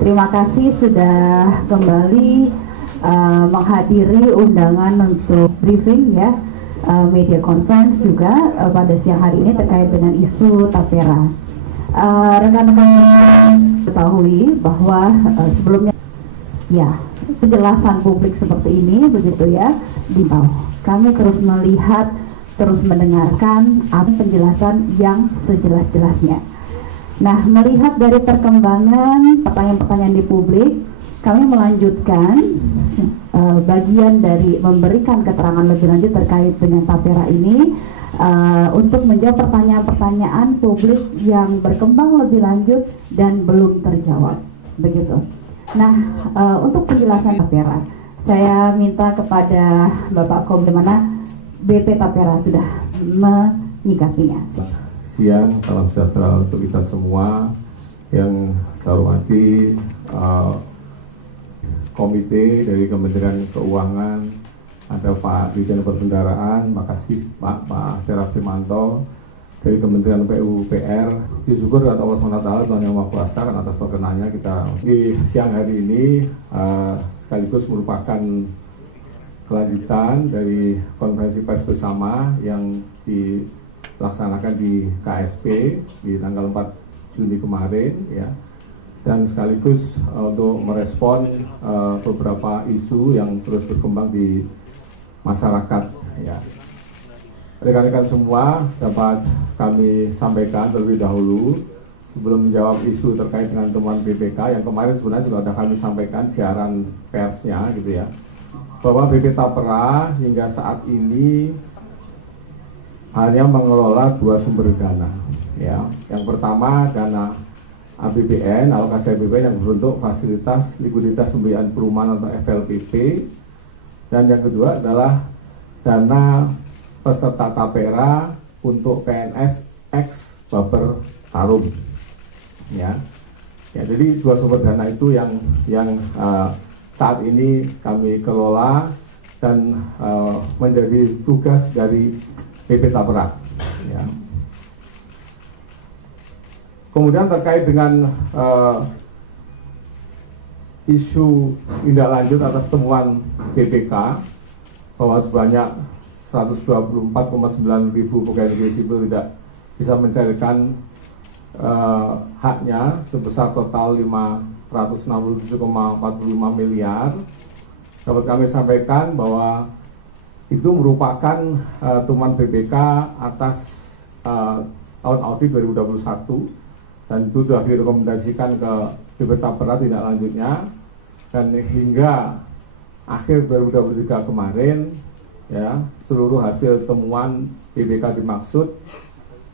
Terima kasih sudah kembali menghadiri undangan untuk briefing ya, media conference juga pada siang hari ini terkait dengan isu Tapera. Rekan-rekan ketahui bahwa sebelumnya ya penjelasan publik seperti ini begitu ya, kami terus melihat, terus mendengarkan penjelasan yang sejelas-jelasnya. Nah, melihat dari perkembangan pertanyaan-pertanyaan di publik, kami melanjutkan bagian dari memberikan keterangan lebih lanjut terkait dengan Tapera ini untuk menjawab pertanyaan-pertanyaan publik yang berkembang lebih lanjut dan belum terjawab, begitu. Nah, untuk penjelasan Tapera, saya minta kepada Bapak Kom, di mana BP Tapera sudah menyikapinya. Siang, salam sejahtera untuk kita semua. Yang saya hormati komite dari Kementerian Keuangan, ada Pak Dirjen Perbendaharaan, makasih Pak Astera Primanto dari Kementerian PUPR. Syukur kepada Allah SWT, Tuhan Yang Maha Kuasa, atas perkenannya kita di siang hari ini sekaligus merupakan kelanjutan dari konferensi pers bersama yang dilaksanakan di KSP di tanggal 4 Juni kemarin ya, dan sekaligus untuk merespon beberapa isu yang terus berkembang di masyarakat ya. Rekan-rekan semua, dapat kami sampaikan terlebih dahulu sebelum menjawab isu terkait dengan temuan BPK yang kemarin sebenarnya juga sudah kami sampaikan siaran persnya gitu ya, bahwa BP Tapera hingga saat ini hanya mengelola 2 sumber dana ya. Yang pertama dana APBN, alokasi APBN yang berbentuk fasilitas likuiditas pembiayaan perumahan atau FLPP, dan yang kedua adalah dana peserta Tapera untuk PNS ex Baper Tarum ya. Ya, jadi 2 sumber dana itu yang saat ini kami kelola dan menjadi tugas dari BP Tapera ya. Kemudian terkait dengan isu tindak lanjut atas temuan BPK bahwa sebanyak 124,9 ribu pegawai negeri sipil tidak bisa mencairkan haknya sebesar total 567,45 miliar, dapat kami sampaikan bahwa itu merupakan temuan BPK atas tahun audit 2021, dan itu sudah direkomendasikan ke BP Tapera tindak lanjutnya, dan hingga akhir 2023 kemarin ya, seluruh hasil temuan BPK dimaksud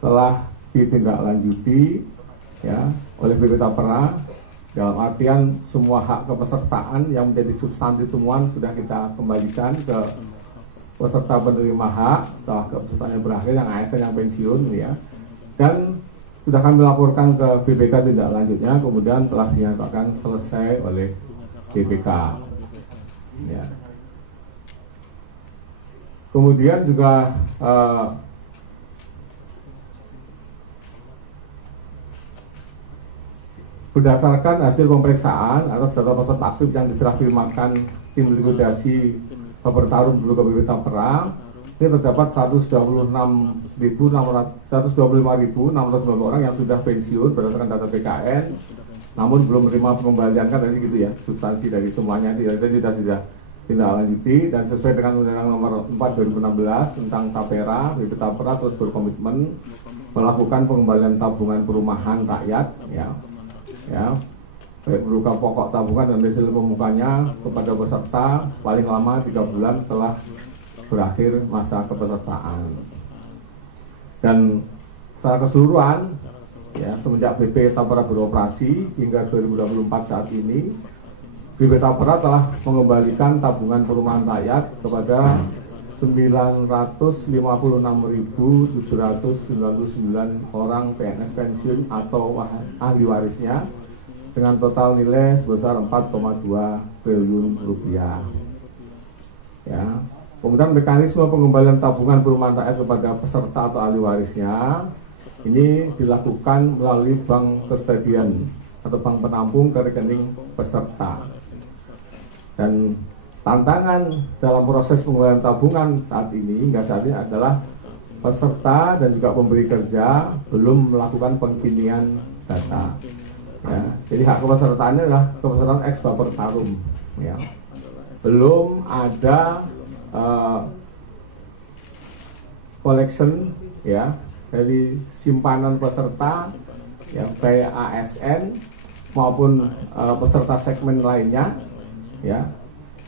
telah ditindaklanjuti ya oleh BP Tapera, dalam artian semua hak kepesertaan yang menjadi substansi temuan sudah kita kembalikan ke peserta penerima hak setelah kepesertaannya berakhir, yang ASN yang pensiun ya, dan sudah kami laporkan ke BPK tindak lanjutnya, kemudian telah dinyatakan selesai oleh BPK ya. Kemudian juga berdasarkan hasil pemeriksaan atas data peserta aktif yang diserah terimakan tim likuidasi Baper Tarum dulu ke BP Tapera, ini terdapat 125.690 orang yang sudah pensiun berdasarkan data BKN, namun belum menerima pengembalian, kan tadi gitu ya, substansi dari temuannya itu sudah tindak lanjuti, dan sesuai dengan Undang-Undang Nomor 4 2016 tentang Tapera, BP Tapera terus berkomitmen melakukan pengembalian tabungan perumahan rakyat ya, baik berupa pokok tabungan dan hasil pemukanya kepada peserta paling lama 3 bulan setelah berakhir masa kepesertaan. Dan secara keseluruhan ya, semenjak BP Tapera beroperasi hingga 2024 saat ini, BP Tapera telah mengembalikan tabungan perumahan rakyat kepada 956.799 orang PNS pensiun atau ahli warisnya, dengan total nilai sebesar 4,2 triliun rupiah ya. Kemudian mekanisme pengembalian tabungan perumahan rakyat kepada peserta atau ahli warisnya ini dilakukan melalui bank kustodian atau bank penampung ke rekening peserta. Dan tantangan dalam proses pengembalian tabungan saat ini hingga saat ini adalah peserta dan juga pemberi kerja belum melakukan pengkinian data. Ya, jadi hak kepesertaannya adalah kepesertaan ex baper tarum. Ya. Belum ada collection ya dari simpanan peserta ya baik ASN maupun peserta segmen lainnya ya.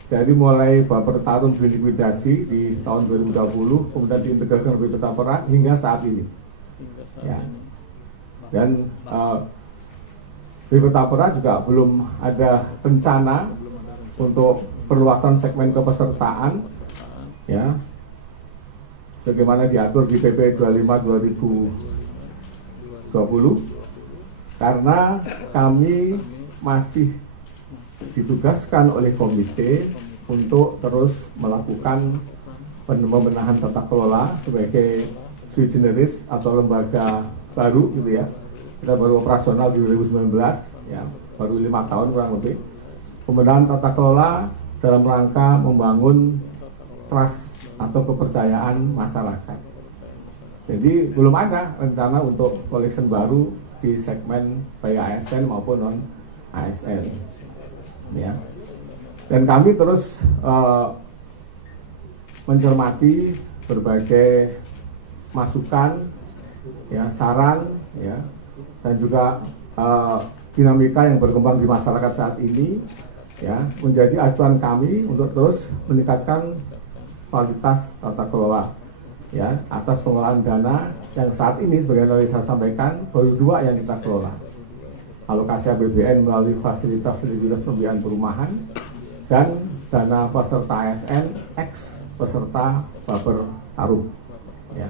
Jadi mulai baper tarum dilikuidasi di tahun 2020, kemudian diintegrasi dengan BP Tapera hingga saat ini. Ya. Dan BP Tapera juga belum ada rencana untuk perluasan segmen kepesertaan, ya, sebagaimana diatur di PP 25/2020, karena kami masih ditugaskan oleh komite untuk terus melakukan pembenahan tata kelola sebagai sui generis atau lembaga baru gitu ya. Kita baru operasional di 2019 ya, baru 5 tahun kurang lebih. Pembenahan tata kelola dalam rangka membangun trust atau kepercayaan masyarakat. Jadi belum ada rencana untuk collection baru di segmen baik ASN maupun non ASN. Ya. Dan kami terus mencermati berbagai masukan, ya, saran, ya, dan juga dinamika yang berkembang di masyarakat saat ini, ya, menjadi acuan kami untuk terus meningkatkan kualitas tata kelola, ya, atas pengelolaan dana yang saat ini sebagai tadi saya sampaikan baru 2 yang kita kelola. Alokasi APBN melalui fasilitas likuiditas pembiayaan perumahan dan dana peserta ASN ex peserta baper tarum. Ya.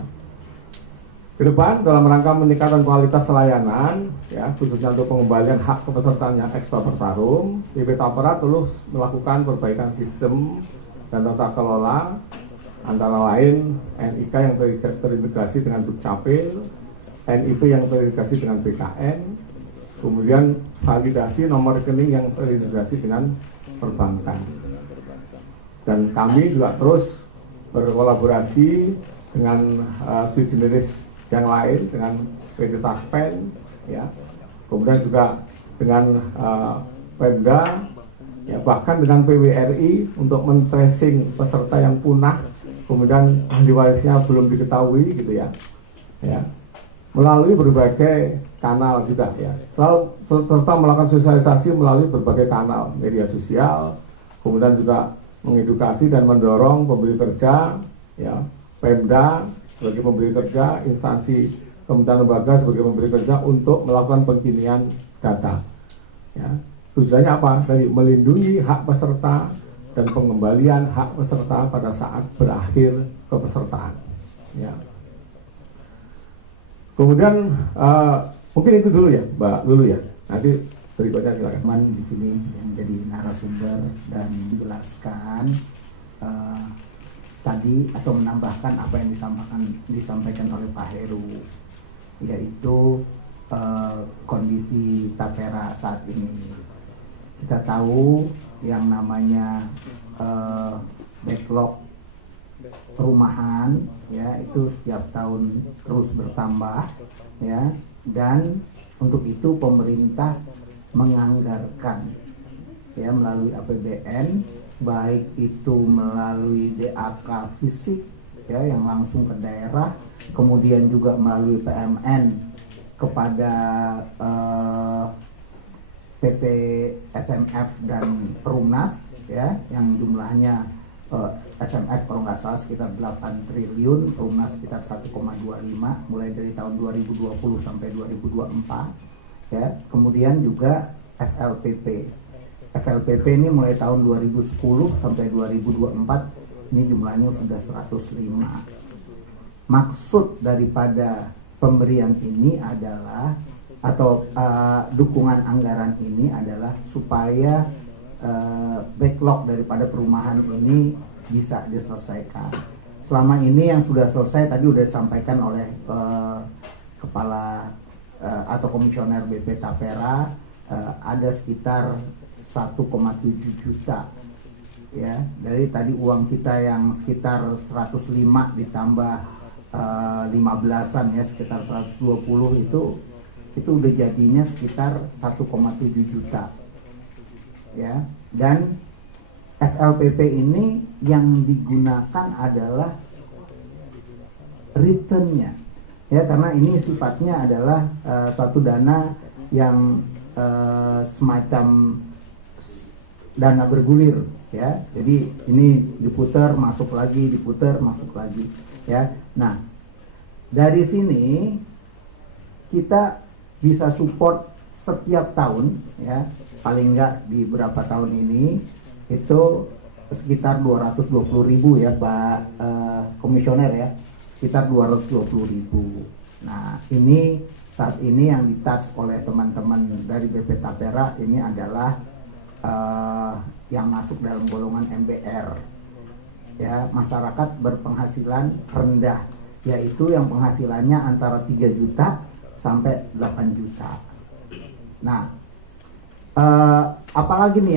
Ke depan dalam rangka meningkatkan kualitas layanan, ya, khususnya untuk pengembalian hak kepesertaan yang ex baper tarum, BP Tapera terus melakukan perbaikan sistem dan tata kelola, antara lain NIK yang terintegrasi dengan Dukcapil, NIP yang terintegrasi dengan BKN, kemudian validasi nomor rekening yang terintegrasi dengan perbankan. Dan kami juga terus berkolaborasi dengan sui generis yang lain, dengan PT Taspen, ya, kemudian juga dengan Pemda, ya, bahkan dengan PWRI untuk men-tracing peserta yang punah, kemudian ahli warisnya belum diketahui, gitu ya, ya, melalui berbagai kanal juga, ya, serta melakukan sosialisasi melalui berbagai kanal media sosial, kemudian juga mengedukasi dan mendorong pemberi kerja, ya, Pemda sebagai pemberi kerja, instansi kementerian lembaga sebagai pemberi kerja untuk melakukan pengkinian data, ya. Tujuannya apa? Dari melindungi hak peserta dan pengembalian hak peserta pada saat berakhir kepesertaan, ya. Kemudian mungkin itu dulu ya, Mbak Lulu ya. Nanti berikutnya silakan. Di sini yang menjadi narasumber dan menjelaskan tadi atau menambahkan apa yang disampaikan oleh Pak Heru, yaitu kondisi Tapera saat ini. Kita tahu yang namanya backlog perumahan, ya, itu setiap tahun terus bertambah, ya, dan untuk itu pemerintah menganggarkan, ya, melalui APBN, baik itu melalui DAK fisik, ya, yang langsung ke daerah, kemudian juga melalui PMN kepada PT SMF dan Perumnas, ya, yang jumlahnya SMF kalau nggak salah sekitar 8 triliun, Perumnas sekitar 1,25 mulai dari tahun 2020 sampai 2024, ya. Kemudian juga FLPP ini mulai tahun 2010 sampai 2024, ini jumlahnya sudah 105. Maksud daripada pemberian ini adalah atau dukungan anggaran ini adalah supaya backlog daripada perumahan ini bisa diselesaikan. Selama ini yang sudah selesai tadi sudah disampaikan oleh kepala atau komisioner BP Tapera, ada sekitar 1,7 juta ya. Dari tadi uang kita yang sekitar 105 ditambah 15-an ya, sekitar 120 itu udah jadinya sekitar 1,7 juta ya. Dan FLPP ini yang digunakan adalah returnnya ya, karena ini sifatnya adalah suatu dana yang semacam dana bergulir ya. Jadi ini diputar masuk lagi, diputar masuk lagi ya. Nah, dari sini kita bisa support setiap tahun ya, paling enggak di beberapa tahun ini itu sekitar 220.000 ya Pak Komisioner ya, sekitar 220.000. Nah, ini saat ini yang di-touch oleh teman-teman dari BP Tapera ini adalah yang masuk dalam golongan MBR ya, masyarakat berpenghasilan rendah, yaitu yang penghasilannya antara 3 juta sampai 8 juta. Nah, apalagi nih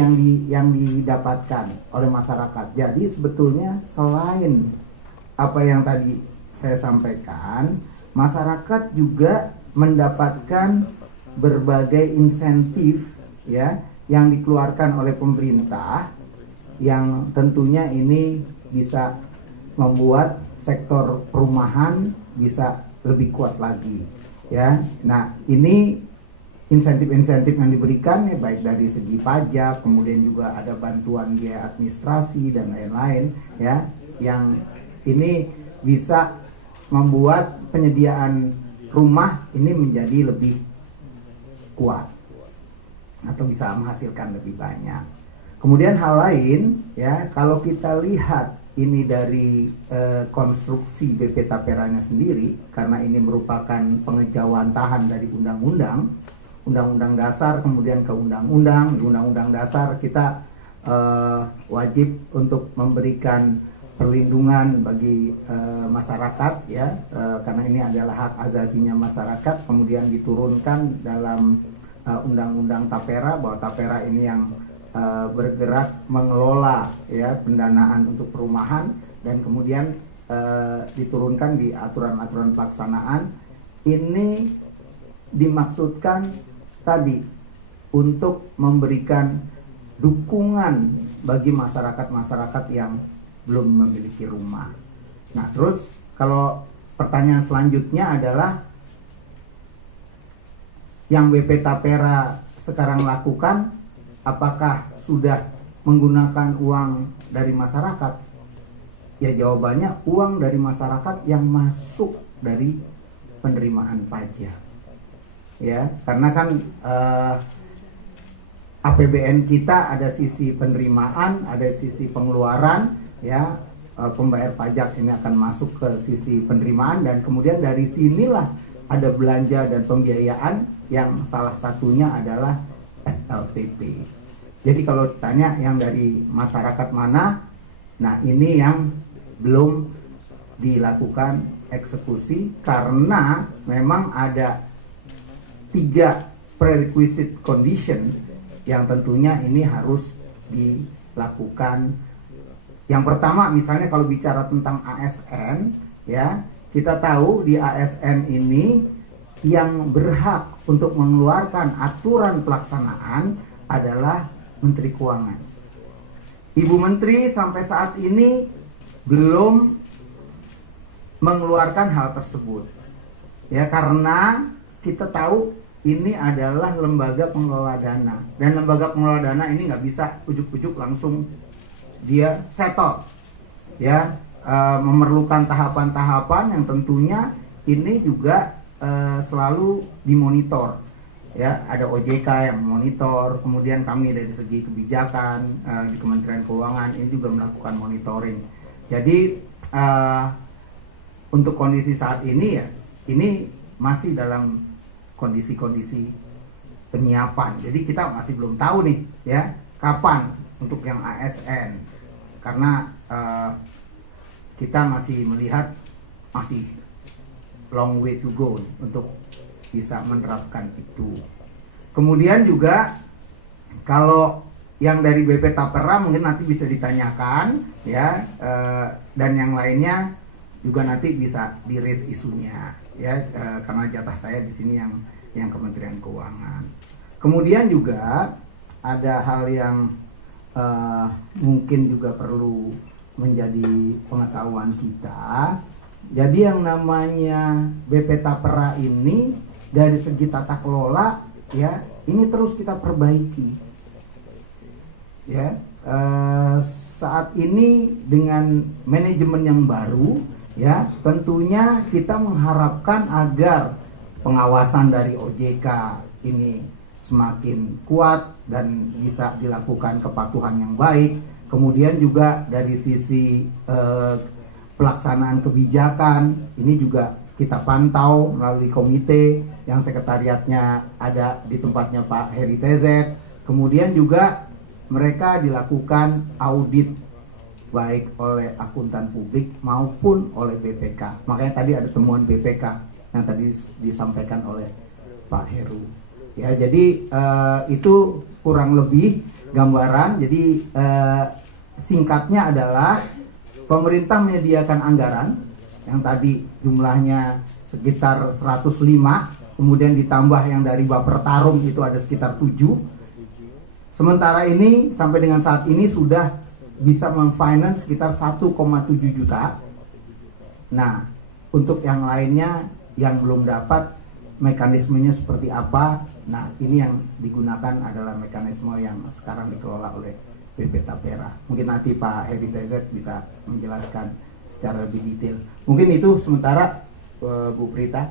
yang didapatkan oleh masyarakat. Jadi sebetulnya selain apa yang tadi saya sampaikan, masyarakat juga mendapatkan berbagai insentif ya yang dikeluarkan oleh pemerintah, yang tentunya ini bisa membuat sektor perumahan bisa lebih kuat lagi ya. Nah, ini insentif-insentif yang diberikan ya, baik dari segi pajak, kemudian juga ada bantuan biaya administrasi dan lain-lain ya, yang ini bisa membuat penyediaan rumah ini menjadi lebih kuat atau bisa menghasilkan lebih banyak. Kemudian hal lain ya, kalau kita lihat ini dari konstruksi BP Taperanya sendiri, karena ini merupakan pengejawantahan dari undang-undang dasar, kemudian ke undang-undang. Di undang-undang dasar kita wajib untuk memberikan perlindungan bagi masyarakat ya, karena ini adalah hak asasinya masyarakat. Kemudian diturunkan dalam undang-undang Tapera bahwa Tapera ini yang bergerak mengelola ya pendanaan untuk perumahan, dan kemudian diturunkan di aturan-aturan pelaksanaan. Ini dimaksudkan tadi untuk memberikan dukungan bagi masyarakat-masyarakat yang belum memiliki rumah. Nah, terus kalau pertanyaan selanjutnya adalah yang BP Tapera sekarang lakukan, apakah sudah menggunakan uang dari masyarakat? Ya, jawabannya uang dari masyarakat yang masuk dari penerimaan pajak. Ya, karena kan APBN kita ada sisi penerimaan, ada sisi pengeluaran ya. Pembayar pajak ini akan masuk ke sisi penerimaan, dan kemudian dari sinilah ada belanja dan pembiayaan yang salah satunya adalah FLPP. Jadi kalau ditanya yang dari masyarakat mana, nah ini yang belum dilakukan eksekusi karena memang ada 3 prerequisite condition yang tentunya ini harus dilakukan. Yang pertama, misalnya kalau bicara tentang ASN ya, kita tahu di ASN ini yang berhak untuk mengeluarkan aturan pelaksanaan adalah Menteri Keuangan. Ibu Menteri sampai saat ini belum mengeluarkan hal tersebut ya, karena kita tahu ini adalah lembaga pengelola dana, dan lembaga pengelola dana ini nggak bisa ujuk-ujuk langsung dia settle ya, memerlukan tahapan-tahapan yang tentunya ini juga selalu dimonitor ya. Ada OJK yang memonitor, kemudian kami dari segi kebijakan di Kementerian Keuangan ini juga melakukan monitoring. Jadi untuk kondisi saat ini ya, ini masih dalam kondisi-kondisi penyiapan. Jadi kita masih belum tahu nih ya kapan untuk yang ASN, karena kita masih melihat masih long way to go untuk bisa menerapkan itu. Kemudian juga kalau yang dari BP Tapera mungkin nanti bisa ditanyakan ya, dan yang lainnya juga nanti bisa di-raise isunya ya, karena jatah saya di sini yang Kementerian Keuangan. Kemudian juga ada hal yang mungkin juga perlu menjadi pengetahuan kita. Jadi yang namanya BP Tapera ini dari segi tata kelola ya, ini terus kita perbaiki. Ya, saat ini dengan manajemen yang baru ya, tentunya kita mengharapkan agar pengawasan dari OJK ini semakin kuat dan bisa dilakukan kepatuhan yang baik. Kemudian juga dari sisi pelaksanaan kebijakan ini juga kita pantau melalui komite yang sekretariatnya ada di tempatnya Pak Heri TZ. Kemudian juga mereka dilakukan audit baik oleh akuntan publik maupun oleh BPK. Makanya tadi ada temuan BPK yang tadi disampaikan oleh Pak Heru. Ya, jadi itu kurang lebih gambaran. Jadi singkatnya adalah pemerintah menyediakan anggaran yang tadi jumlahnya sekitar 105, kemudian ditambah yang dari Bapertarum itu ada sekitar 7. Sementara ini sampai dengan saat ini sudah bisa memfinance sekitar 1,7 juta. Nah, untuk yang lainnya yang belum dapat mekanismenya seperti apa. Nah, ini yang digunakan adalah mekanisme yang sekarang dikelola oleh BP Tapera. Mungkin nanti Pak Heri TZ bisa menjelaskan secara lebih detail. Mungkin itu sementara Bu Prita.